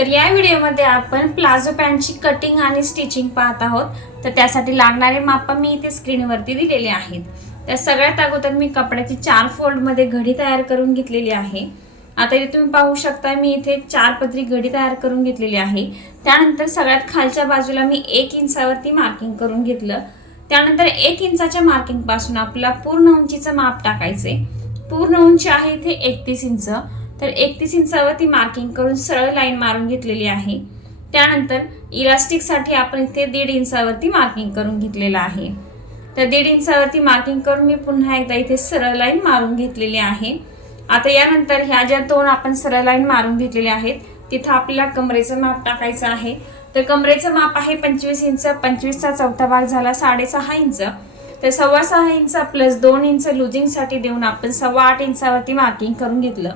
तर या व्हिडिओमध्ये आपण प्लाझो पॅन्टची कटिंग आणि स्टिचिंग पाहत आहोत। तर त्यासाठी लागणारे माप मी इथे स्क्रीनवरती दिलेले आहेत। त्या सगळ्यात अगोदर मी कपड्याची 4 फोल्ड मध्ये घडी तयार करून घेतलेली आहे। आता इथे तुम्ही पाहू शकता मी इथे 4 पदरी घडी तयार करून घेतलेली आहे। त्यानंतर सगळ्यात खालच्या बाजूला मी 1 इंचावरती मार्किंग करून घेतलं। त्यानंतर 1 इंचाच्या मार्किंग पासून आपल्याला पूर्ण उंचीचं माप टाकायचे। पूर्ण उंची आहे इथे 31 इंच। तर 31 इंचावरती मार्किंग करून सरळ लाईन मारून घेतलेली आहे। त्यानंतर इलास्टिक साठी आपण इथे 1.5 इंचावरती मार्किंग करून घेतलेलं आहे। तर 1.5 इंचावरती मार्किंग करून मी पुन्हा एकदा इथे सरळ लाईन मारून घेतलेली आहे। आता यानंतर ह्या ज्या दोन आपण सरळ लाईन मारून घेतलेल्या आहेत तिथे आपल्याला कमरेचं माप टाकायचं आहे। तर कमरेचं माप आहे 25 इंच। 25 चा चौथा भाग झाला 6.5 इंच। तर 6.25 इंच प्लस 2 इंच लुजिंग साठी देऊन आपण 8.25 इंचावरती मार्किंग करून घेतलं।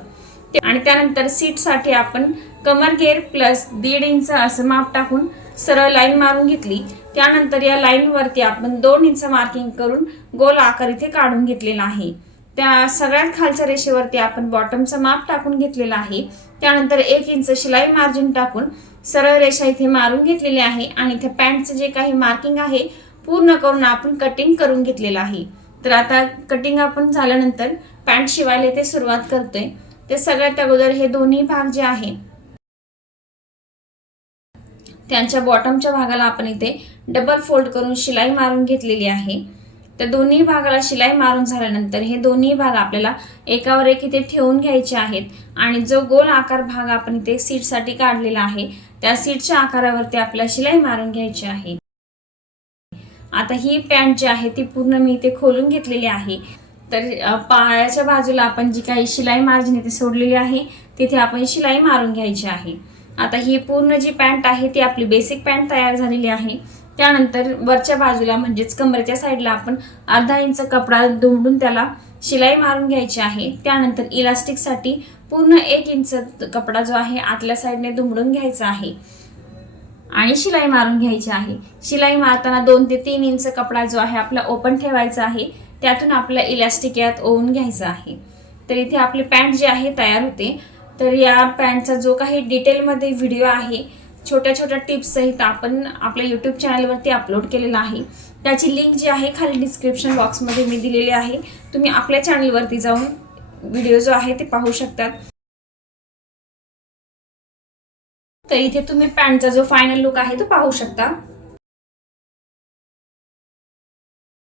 आणि त्यानंतर सीट साठी आपण कमर घेर प्लस 1.5 इंच असं माप टाकून सरळ लाईन मारून घेतली। त्यानंतर या लाईन वरती आपण 2 इंच मार्किंग करून गोल आकार इथे काढून घेतलेला आहे। त्या सगळ्यात खालच्या रेषेवरती आपण बॉटमचं माप टाकून घेतलेलं आहे। त्यानंतर 1 इंच शिलाई मार्जिन टाकून सरळ रेषा इथे मारून घेतलेली आहे आणि इथे पॅन्टचं जे काही मार्किंग आहे पूर्ण करून आपण कटिंग करून घेतलेलं आहे। तर आता कटिंग आपण झाल्यानंतर पॅन्ट शिवायला इथे सुरुवात करतोय। ते सगळ्यात अगोदर हे दोन्ही भाग जे आहे त्यांच्या बॉटमच्या भागाला आपण इथे डबल फोल्ड करून शिलाई मारून घेतलेली आहे। तर दोन्ही भागाला शिलाई मारून झाल्यानंतर हे दोन्ही भाग आपल्याला एकावर एक इथे ठेवून घ्यायचे आहेत आणि जो गोल आकार भाग आपण इथे सीट साठी काढलेला आहे त्या सीटच्या आकारावरती आपल्याला शिलाई मारून घ्यायची आहे। आता ही पॅन्ट जी आहे ती पूर्ण मी इथे खोलून घेतलेली आहे। तर पायाच्या बाजूला आपण जी काही शिलाई मार्जिन इथे सोडलेली आहे तिथे आपण शिलाई मारून घ्यायची आहे। आता ही पूर्ण जी पॅन्ट आहे ती आपली बेसिक पॅन्ट तयार झालेली आहे। त्यानंतर वरच्या बाजूला म्हणजेच कमरेच्या साईडला आपण अर्धा इंच कपडा दुमडून त्याला शिलाई मारून घ्यायची आहे। त्यानंतर इलास्टिक साठी पूर्ण 1 इंच कपडा जो आहे आतल्या साईडने दुमडून घ्यायचा आहे आणि शिलाई मारून घ्यायची आहे। शिलाई मारताना 2 ते 3 इंच कपडा जो आहे आपला ओपन ठेवायचा आहे। त्यातून आपल्याला इलास्टिक यात ओवून घ्यायचं आहे। तर इथे आपली पॅन्ट जी आहे तयार होते। तर या पॅन्टचा जो काही डिटेलमध्ये व्हिडिओ आहे छोट्या छोट्या टिप्स सहित आपण आपल्या YouTube चॅनलवरती अपलोड केलेला आहे। त्याची लिंक जी आहे खाली डिस्क्रिप्शन बॉक्समध्ये मी दिलेली आहे। तुम्ही आपल्या चॅनलवरती जाऊन व्हिडिओ जो आहे ते पाहू शकता। तर इथे तुम्ही पॅन्टचा जो फायनल लुक आहे तो पाहू शकता।